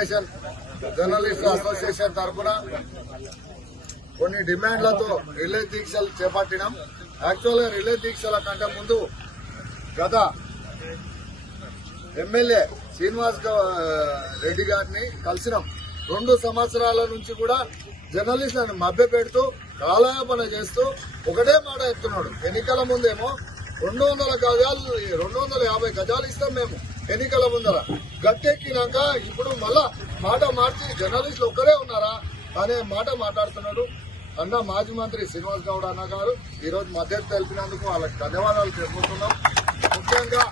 Federation journalist association తరఫున కొన్ని డిమాండ్లతో relay దీక్షలు చేపట్టినాం. యాక్చువల్ గా రిలే దీక్షల కంటే ముందు గత ఎమ్మెల్యే శ్రీనివాస్ రెడ్డి గారిని కలిసినాం. 2 సంవత్సరాల నుంచి కూడా జర్నలిస్టులను మభ్యపెడుతూ కాలయాపన చేస్తూ ఒకటే మాట చెప్తున్నాడు. ఎన్నికల ముందేమో 250 గజాలు ఇస్తాం మేము ఎన్నికల ముందర, గట్టెక్కినాక ఇప్పుడు మళ్ళా మాట మార్చి జర్నలిస్టులు ఒక్కరే ఉన్నారా అనే మాట మాట్లాడుతున్నాడు. అన్న మాజీ మంత్రి శ్రీనివాస్ గౌడ్ అన్న గారు ఈరోజు మద్దతు తెలిపినందుకు వాళ్ళకి ధన్యవాదాలు తెలుపుతున్నాం. ముఖ్యంగా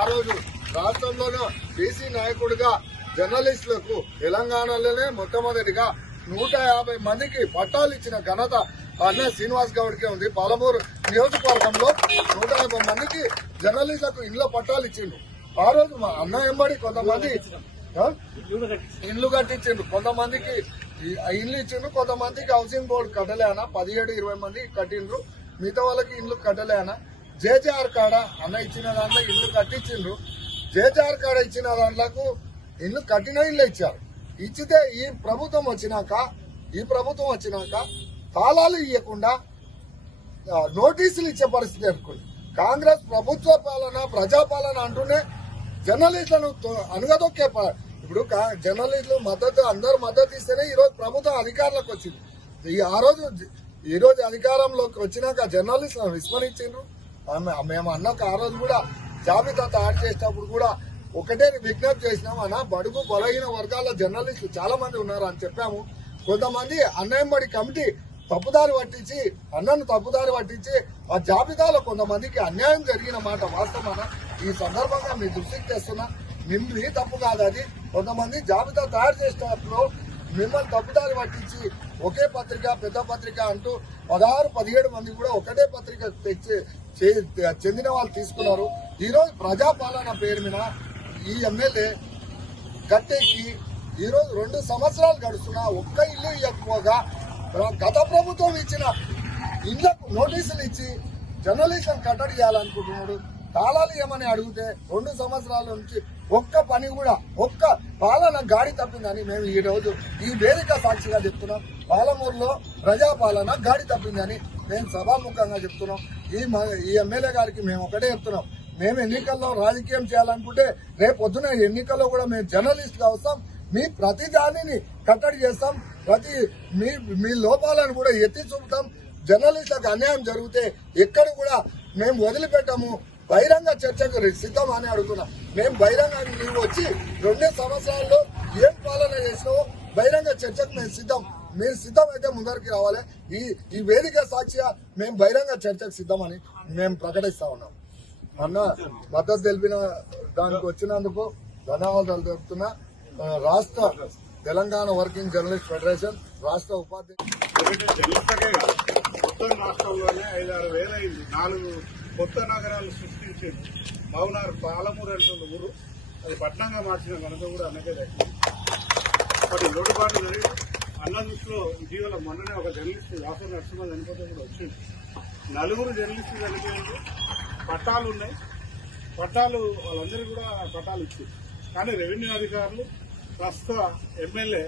ఆ రోజు రాష్ట్రంలోనే బీసీ నాయకుడిగా జర్నలిస్టులకు తెలంగాణలోనే మొట్టమొదటిగా 150 మందికి పట్టాలు ఇచ్చిన ఘనత అన్న శ్రీనివాస్ గౌడ్కే ఉంది. పాలమూరు నియోజకవర్గంలో 150 మందికి జర్నలిస్టులకు ఇండ్ల పట్టాలు ఇచ్చిండు. ఆ రోజు మా అన్న ఎంబడి కొంతమంది ఇండ్లు కట్టించిండు, కొంతమందికి ఇండ్లు ఇచ్చిండ్రు, కొంతమందికి హౌసింగ్ బోర్డు కట్టలేనా 17-20 మంది కట్టిండ్రు, మిగతా వాళ్ళకి ఇండ్లు కట్టలేనా. జేజేఆర్ కాడ అన్న ఇచ్చిన దాంట్లో ఇండ్లు కట్టించిండ్రు. జేజేఆర్ కాడ ఇచ్చిన దాంట్లకు ఇండ్లు కట్టిన ఇండ్లు ఇచ్చారు. ఇచ్చితే ఈ ప్రభుత్వం వచ్చినాక తాళాలు ఇవ్వకుండా నోటీసులు ఇచ్చే పరిస్థితి అనుకుంది. కాంగ్రెస్ ప్రభుత్వ పాలన ప్రజాపాలన అంటూనే జర్నలిస్టులను అనగదొక్కే ఇప్పుడు జర్నలిస్టులు మద్దతు అందరూ మద్దతు ఇస్తేనే ఈ రోజు ప్రభుత్వం అధికారంలోకి వచ్చింది. ఈ రోజు అధికారంలోకి వచ్చినాక జర్నలిస్టులను విస్మరించారు. మేము అన్నాక ఆ రోజు కూడా జాబితా తయారు చేసేటప్పుడు కూడా ఒకటే విజ్ఞప్తి చేసినాం. అన్న బడుగు బలహీన వర్గాల జర్నలిస్టులు చాలా మంది ఉన్నారు అని చెప్పాము. కొంతమంది అన్నయంబడి కమిటీ తప్పుదారి పట్టించి అన్నను తప్పుదారి పట్టించి ఆ జాబితాలో కొంతమందికి అన్యాయం జరిగిన మాట వాస్తవమా ఈ సందర్భంగా మీ దృష్టికి తెస్తున్నా. మీ తప్పు కాదు అది. కొంతమంది జాబితా తయారు చేసేటప్పుడు మిమ్మల్ని తప్పుదారి పట్టించి ఒకే పత్రిక పెద్ద పత్రిక అంటూ 16-17 మంది కూడా ఒకటే పత్రిక చెందిన వాళ్ళు తీసుకున్నారు. ఈ రోజు ప్రజాపాలన పేరు మీద ఈ ఎమ్మెల్యే గట్టెక్కి ఈ రోజు 2 సంవత్సరాలు గడుస్తున్నా ఒక్క ఇల్లు ఇవ్వకపోగా గత ప్రభుత్వం ఇచ్చిన ఇళ్లకు నోటీసులు ఇచ్చి జర్నలిస్టులను కట్టడి చేయాలనుకుంటున్నాడు. తాళాలు ఏమని అడిగితే 2 సంవత్సరాల నుంచి ఒక్క పని కూడా ఒక్క పాలన గాడి తప్పిందని మేము ఈ రోజు ఈ వేదిక సాక్షిగా చెప్తున్నాం. పాలమూరులో ప్రజాపాలన గాడి తప్పిందని మేము సభాముఖంగా చెప్తున్నాం. ఈ ఎమ్మెల్యే గారికి మేము ఒకటే చెప్తున్నాం. మేము ఎన్నికల్లో రాజకీయం చేయాలనుకుంటే రేపు పొద్దున ఎన్నికల్లో కూడా మేము జర్నలిస్టుగా వస్తాం. మీ ప్రతి దానిని కట్టడి చేస్తాం. మీ లోపాలను కూడా ఎత్తి చూపుతాం. జర్నలిస్టులకు అన్యాయం జరిగితే ఎక్కడ కూడా మేము వదిలిపెట్టాము. బహిరంగ చర్చకు సిద్ధం అని అడుగుతున్నాం. మేము బహిరంగ నీవు వచ్చి 2 సంవత్సరాల్లో ఏం పాలన చేసినావో బహిరంగ చర్చకు మేము సిద్ధం. మీరు సిద్ధం అయితే ముందరికి రావాలి. ఈ వేదిక సాక్షిగా మేము బహిరంగ చర్చకు సిద్ధమని మేము ప్రకటిస్తా ఉన్నాం. అన్న మద్దతు తెలిపిన దానికి వచ్చినందుకు ధన్యవాదాలు తెలుపుతున్నా. రాష్ట్ర తెలంగాణ వర్కింగ్ జర్నలిస్ట్ ఫెడరేషన్ రాష్ట్ర ఉపాధ్యక్షుడు మొత్తం రాష్ట్రంలోనే 5-6 వేల 4 కొత్త నగరాలు సృష్టించింది. మౌనార్ పాలమూరు అంటున్న ఊరు అది పట్టణంగా మార్చిన ఘనత కూడా అన్నకే దక్కింది. వాటి లోటుపాటు జరిగి అన్న దృష్టిలో ఇటీవల మొన్ననే ఒక జర్నలిస్ట్ వాసన నరసింహ చనిపోతే కూడా వచ్చింది. 4 జర్నలిస్టులు చనిపోయింది. పట్టాలు ఉన్నాయి. పట్టాలు వాళ్ళందరికీ కూడా పట్టాలు ఇచ్చింది. కానీ రెవెన్యూ అధికారులు ప్రస్తుత ఎమ్మెల్యే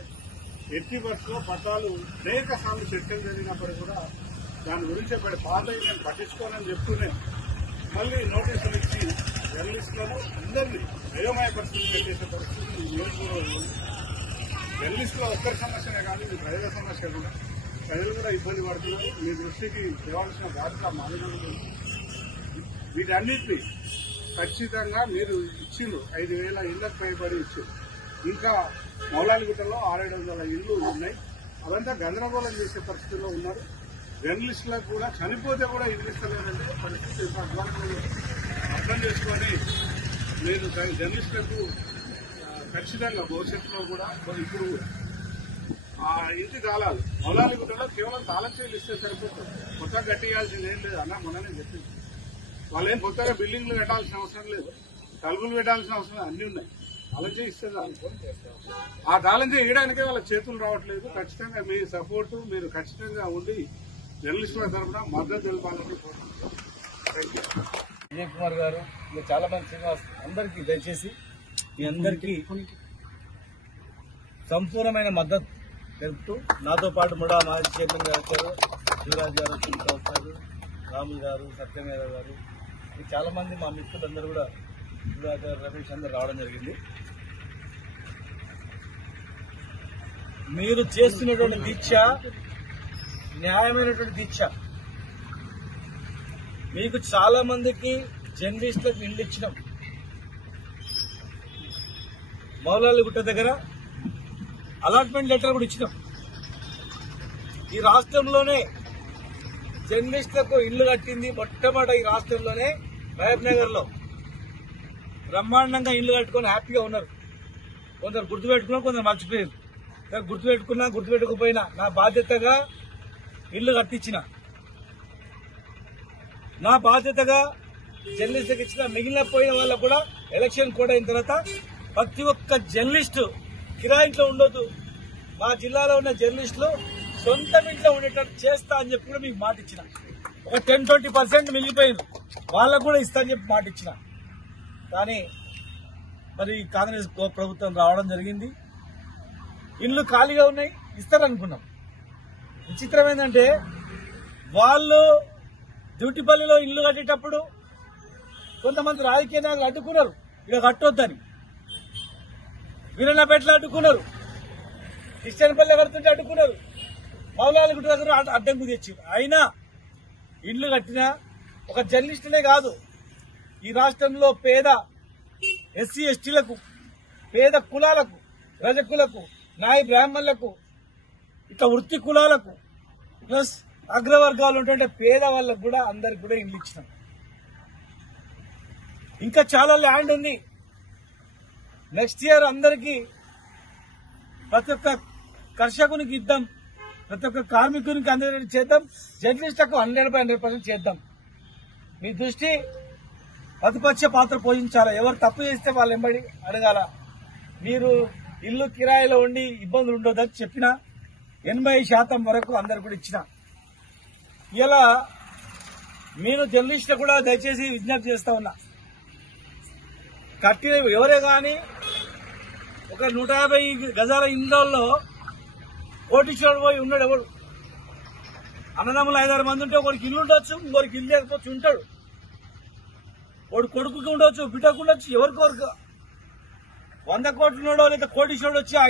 ఎట్టి బస్సులో పట్టాలు అనేక సార్లు చర్చలు జరిగినప్పుడు కూడా దాని గురించి పాత నేను పట్టించుకోనని చెప్తూనే మళ్లీ నోటీసులు ఇచ్చి జర్నలిస్టులను అందరినీ అయోమయ పరిస్థితులు పెట్టేసే పరిస్థితి నియోజకవర్గంలో జర్నలిస్టుల ఒక్కరి సమస్యనే కాదు, ఇది ప్రజల సమస్య కూడా. ప్రజలు కూడా ఇబ్బంది పడుతున్నారు. మీ దృష్టికి తేవాల్సిన బాధ్యత మానవులు. వీటన్నిటినీ ఖచ్చితంగా మీరు ఇచ్చిండ్రు. 5,000 ఇళ్లకు పైబడి ఇచ్చారు. ఇంకా మౌలాలిగుట్టలో 600-700 ఇళ్లు ఉన్నాయి. అదంతా గందరగోళం చేసే పరిస్థితుల్లో ఉన్నారు. జర్నలిస్టులకు కూడా చనిపోతే కూడా ఇల్లు ఇస్తలేదంటే పరిస్థితి అర్థం చేసుకొని మీరు జర్నలిస్టులకు ఖచ్చితంగా భవిష్యత్తులో కూడా ఇప్పుడు ఆ ఇంటి తాళాలు మౌలాలిగుట్టలో కేవలం తాళం చేయాలి ఇస్తే సరిపోతుంది. కొత్తగా కట్టియాల్సింది ఏం లేదు అన్న మొన్ననే చెప్పింది. వాళ్ళేం కొత్తగా బిల్డింగ్లు పెట్టాల్సిన అవసరం లేదు, తలుపులు పెట్టాల్సిన అవసరం లేదు, అన్ని ఉన్నాయి. తాళంచే ఇస్తే ఆ తాళంచే వేయడానికే వాళ్ళ చేతులు రావట్లేదు. ఖచ్చితంగా మీ సపోర్టు మీరు ఖచ్చితంగా ఉండి జర్నలిస్టుల తరఫున మద్దతు తెలపాలని కోరుకుంటున్నాం. విజయ్ కుమార్ గారు ఇంకా చాలా మంది శ్రీనివాస్ అందరికీ దయచేసి మీ అందరికీ సంపూర్ణమైన మద్దతు తెలుపుతూ నాతో పాటు ముడా మాజీ చైర్మన్ గారు వచ్చారు, శివరాజ్ గారు, శ్రీనివాస్ గారు, రాములు గారు, సత్యమేధ గారు, చాలా మంది మా మిత్రులందరూ కూడా శివరాజ్ గారు, రమేష్ అందరూ రావడం జరిగింది. మీరు చేస్తున్నటువంటి దీక్ష న్యాయమైనటువంటి దీక్ష. మీకు చాలా మందికి జర్నలిస్టులకు ఇల్లు ఇచ్చినాం. మౌలాలిగుట్ట దగ్గర అలాట్మెంట్ లెటర్ కూడా ఇచ్చినాం. ఈ రాష్ట్రంలోనే జర్నలిస్టులకు ఇల్లు కట్టింది మొట్టమొదటి ఈ రాష్ట్రంలోనే మహబూబ్ నగర్ లో బ్రహ్మాండంగా ఇల్లు కట్టుకొని హ్యాపీగా ఉన్నారు. కొందరు గుర్తుపెట్టుకున్నారు, కొందరు మర్చిపోయారు. గుర్తుపెట్టుకున్నా గుర్తుపెట్టుకుపోయినా నా బాధ్యతగా ఇల్లు కట్టించిన, నా బాధ్యతగా జర్నలిస్టులకు ఇచ్చిన. మిగిలిన పోయిన వాళ్ళకు కూడా ఎలక్షన్ కూడా అయిన తర్వాత ప్రతి ఒక్క జర్నలిస్టు కిరాయింట్లో ఉండొద్దు, మా జిల్లాలో ఉన్న జర్నలిస్టులు సొంత ఇంట్లో ఉండేటట్టు చేస్తా అని చెప్పి కూడా మీకు మాట ఇచ్చిన. ఒక 10-20% మిగిలిపోయింది, వాళ్ళకు కూడా ఇస్తా అని చెప్పి మాట ఇచ్చిన. కానీ మరి కాంగ్రెస్ ప్రభుత్వం రావడం జరిగింది. ఇల్లు ఖాళీగా ఉన్నాయి, ఇస్తారనుకున్నాం. విచిత్రం ఏంటంటే వాళ్ళు డ్యూటీపల్లిలో ఇల్లు కట్టేటప్పుడు కొంతమంది రాజకీయ నాయకులు అడ్డుకున్నారు, ఇక్కడ కట్టొద్దని. వీరన్నపేటలో అడ్డుకున్నారు, కిష్టన్పల్లి కడుతుంటే అడ్డుకున్నారు, మౌలాలిగుట్ట దగ్గర అడ్డంకు తెచ్చి. అయినా ఇల్లు కట్టిన ఒక జర్నలిస్టులే కాదు, ఈ రాష్ట్రంలో పేద ఎస్సీ ఎస్టీలకు, పేద కులాలకు, రజకులకు, నాయ బ్రాహ్మణులకు, ఇట్లా వృత్తి కులాలకు, ప్లస్ అగ్రవర్గాలు ఉంటుంటే పేద వాళ్ళకు కూడా అందరికి కూడా ఇల్లు ఇచ్చినాం. ఇంకా చాలా ల్యాండ్ ఉంది. నెక్స్ట్ ఇయర్ అందరికీ ప్రతి ఒక్క కర్షకునికి ఇద్దాం, ప్రతి ఒక్క కార్మికునికి అందరికీ చేద్దాం, జర్నలిస్టులకు 100% చేద్దాం. మీ దృష్టి ప్రతిపక్ష పాత్ర పోషించాలా, ఎవరు తప్పు చేస్తే వాళ్ళు ఎంబడి అడగాల. మీరు ఇల్లు కిరాయిలో ఉండి ఇబ్బందులు ఉండొద్దని చెప్పిన 80% వరకు అందరు కూడా ఇచ్చిన. ఇలా నేను జర్నలిస్టు కూడా దయచేసి విజ్ఞప్తి చేస్తా ఉన్నా, కట్టిన ఎవరే గాని ఒక 150 గజాల ఇండ్లలో కోటీశ్వరుడు పోయి ఉన్నాడు ఎవడు. అన్నదమ్ములు 5-6 మంది ఉంటే ఒకరికి ఇల్లు ఉండొచ్చు, ఇంకొకరికి ఇల్లు లేకపోతే ఉంటాడు. వాడు కొడుకుకి ఉండొచ్చు, బిడ్డకు ఉండొచ్చు, ఎవరికొరకు 100 కోట్లు ఉన్నాడో లేదా కోటీశ్వరుడు వచ్చి ఆ